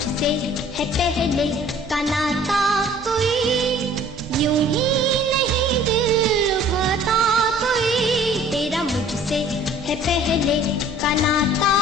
मुझसे है पहले का नाता कोई, यूं ही नहीं दिल लुभाता कोई। तेरा मुझसे है पहले का नाता